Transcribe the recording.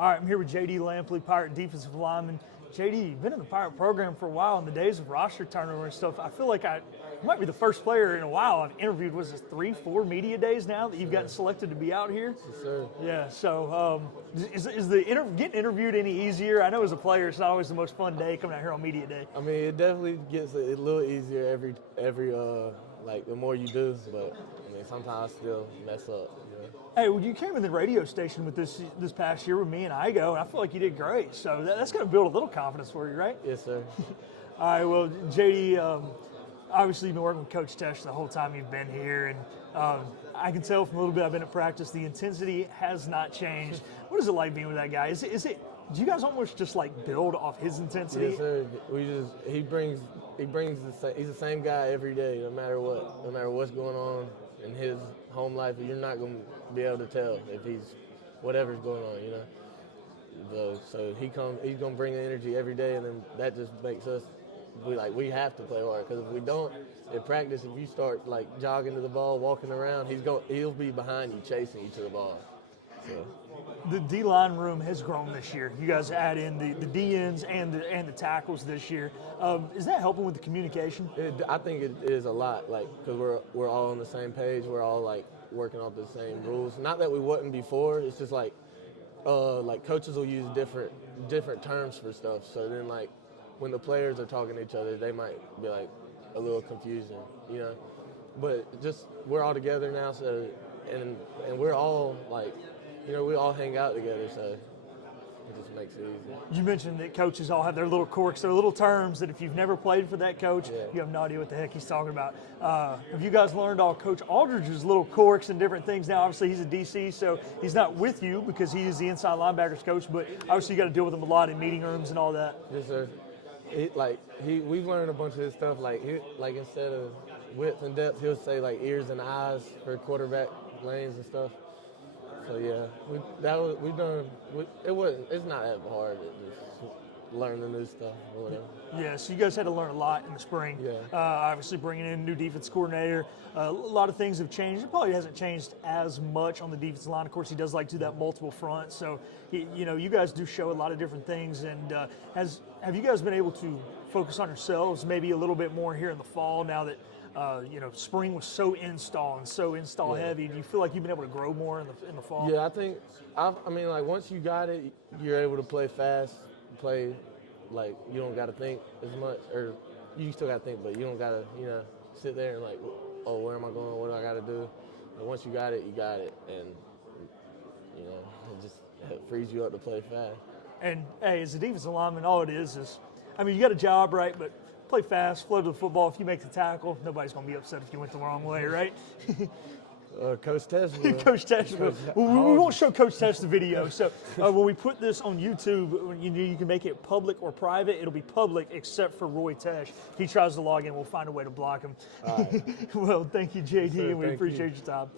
All right, I'm here with JD Lampley, Pirate defensive lineman. JD, you've been in the Pirate program for a while. In the days of roster turnover and stuff, I feel like I might be the first player in a while I've interviewed. Was it 3-4 media days now that you've gotten selected to be out here? Yes, sir. Yeah. So, is getting interviewed any easier? I know as a player, it's not always the most fun day coming out here on media day. I mean, it definitely gets a little easier every like the more you do, but I mean sometimes I still mess up. You know? Hey, well, you came in the radio station with this past year with me and Igo, and I feel like you did great. So that's going to build a little confidence for you, right? Yes, sir. All right. Well, JD, obviously you've been working with Coach Tesh the whole time you've been here, and I can tell from a little bit I've been at practice, the intensity has not changed. What is it like being with that guy? Is it? Do you guys almost just like build off his intensity? Yes, sir. He brings he's the same guy every day, no matter what's going on in his home life. You're not gonna be able to tell if he's whatever's going on, you know. So he's gonna bring the energy every day, and then that just makes us we have to play hard, because if we don't in practice, if you start like jogging to the ball, walking around, he'll be behind you, chasing you to the ball. So. The D-line room has grown this year. You guys add in the DNs and the tackles this year. Is that helping with the communication? I think it is a lot, like, because we're all on the same page. We're all like working off the same rules. Not that we wasn't before. It's just like coaches will use different terms for stuff. So then like when the players are talking to each other, they might be like a little confusing, you know. But just we're all together now, so and we're all like. You know, we all hang out together, so it just makes it easy. You mentioned that coaches all have their little quirks, their little terms that if you've never played for that coach, you have no idea what the heck he's talking about. Have you guys learned all Coach Aldridge's little quirks and different things now? Obviously, he's a DC, so he's not with you because he is the inside linebackers coach, but obviously you got to deal with him a lot in meeting rooms and all that. Yes, sir. We've learned a bunch of his stuff. Like instead of width and depth, he'll say like ears and eyes for quarterback lanes and stuff. So yeah, it's not that hard to just learn the new stuff or whatever. Yeah, so you guys had to learn a lot in the spring. Yeah. Obviously bringing in a new defense coordinator. A lot of things have changed. It probably hasn't changed as much on the defensive line. Of course, he does like to do that multiple front. So, you guys do show a lot of different things. And have you guys been able to focus on yourselves maybe a little bit more here in the fall now that spring was so install heavy? Do you feel like you've been able to grow more in the fall? Yeah, I think, like once you got it, you're able to play fast, play like you don't got to think as much, or you still got to think, but you don't got to, sit there and like, oh, where am I going? What do I got to do? And once you got it, you got it. And, it frees you up to play fast. And, hey, as a defensive lineman, all it is, you got a job, right? But play fast, flow to the football. If you make the tackle, nobody's going to be upset if you went the wrong way, right? Coach Tesh will. Coach Tesh will. We won't show Coach Tesh the video. So when we put this on YouTube, you can make it public or private. It'll be public except for Roy Tesh. If he tries to log in, we'll find a way to block him. All right. Well, thank you, JD, Yes, sir. and we Thank appreciate you. your time.